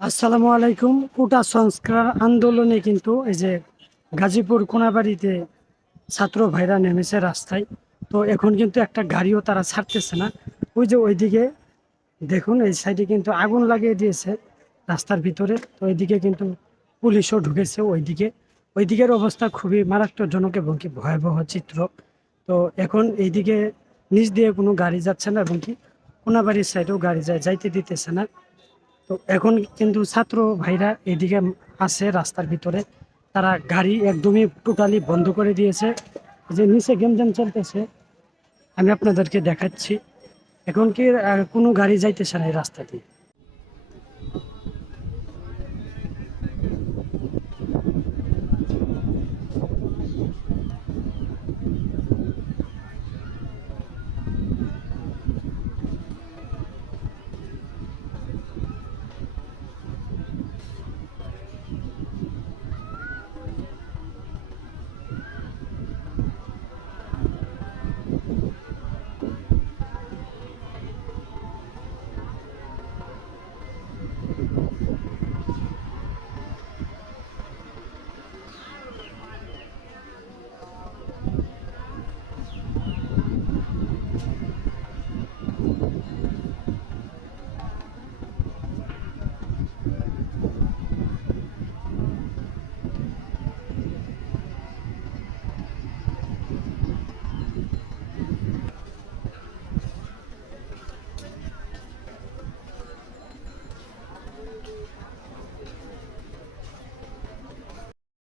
আসসালামু আলাইকুম। কোটা সংস্কার আন্দোলনে কিন্তু এই যে গাজীপুর কোনাবাড়িতে ছাত্র ভাইরা নেমেছে রাস্তায়। তো এখন কিন্তু একটা গাড়িও তারা ছাড়তেছে না। ওই যে ওইদিকে দেখুন, এই সাইডে কিন্তু আগুন লাগিয়ে দিয়েছে রাস্তার ভিতরে। তো এইদিকে কিন্তু পুলিশও ঢুকেছে ওইদিকে। ওইদিকের অবস্থা খুবই মারাত্মকজনক এবং কি ভয়াবহ চিত্র। তো এখন এইদিকে নিচ দিয়ে কোনো গাড়ি যাচ্ছে না এবং কি কোনাবাড়ির সাইডেও গাড়ি যাইতে দিতেছে না। তো এখন কিন্তু ছাত্র ভাইরা এদিকে আছে রাস্তার ভিতরে, তারা গাড়ি একদমই টোটালি বন্ধ করে দিয়েছে। এই যে নিচে গেমজাম চলতেছে, আমি আপনাদেরকে দেখাচ্ছি। এখন কি কোনো গাড়ি যাইতেছে না এই রাস্তা দিয়ে।